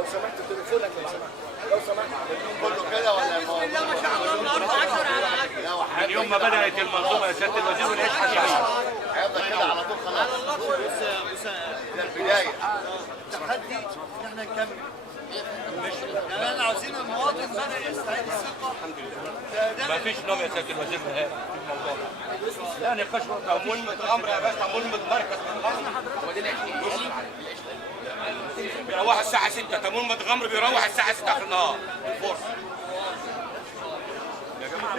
لو سمحت تليفونك لو سمحت لو سمحت كله كده ولا بسم الله ما شاء الله النهارده 10 على 10. لا وحاجه من يوم ما بدات المنظومه يا سياده الوزير والعيش حشاشين هيبقى كده على طول خلاص. ده البدايه. التحدي ان احنا نكمل. يعني احنا عاوزين المواطن بدأ يستعيد الثقه. الحمد لله. ما فيش نوم يا سياده الوزير نهائي في الموضوع. لا نقاش ملمة الامر يا باشا ملمة مركز بيروح الساعه 6 ملمة غمر بيروح الساعه 6 في النهار الفرصه يا جماعه